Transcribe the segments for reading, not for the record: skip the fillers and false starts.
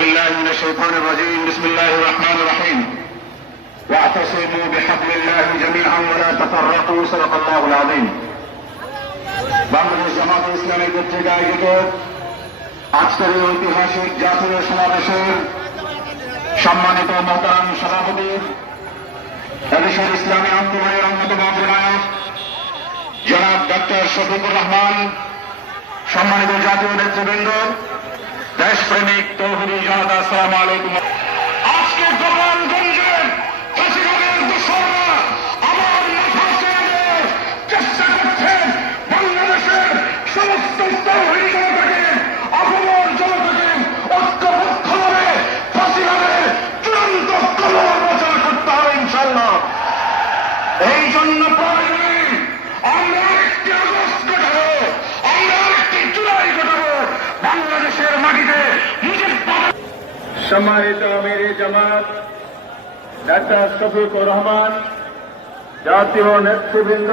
بالله من الشيطان الرجيم بسم الله الرحمن الرحيم واعتصموا بحبل الله جميعا ولا تفرقوا صدق الله العظيم বাংলাদেশ জামাত ইসলামী কর্তৃক আয়োজিত আজকের এই ঐতিহাসিক জাতীয় সমাবেশের সম্মানিত মোহতারাম সভাপতি এদেশের ইসলামী আন্দোলনের অন্যতম অগ্রনায়ক জনাব ডক্টর শফিকুর রহমান, সম্মানিত জাতীয় নেতৃবৃন্দ, দেশপ্রেমিক তৌহিদি জনতা, আসসালামু আলাইকুম। আজকে গোপালগঞ্জে ফাঁসিবাদের দোসররা আবার মাথা চেয়ে চেষ্টা করছে বাংলাদেশের সমস্ত তৌহিদি জনতাকে, অপর জনতাকে ঐক্যবদ্ধভাবে ফাঁসিবাদের চূড়ান্ত কবর রচনা করতে হবে ইনশাআল্লাহ। এই জন্য প্রয়োজনে আমরা একটি আগস্ট ঘটাবো, আমরা একটি জুলাই ঘটাবো বাংলাদেশের মাটিতে। সম্মানিত আমির জামাত ডাক্তার শফিকুর রহমান, জাতীয় নেতৃবৃন্দ,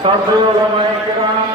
ছাত্র ওলামায়ে কেরাম,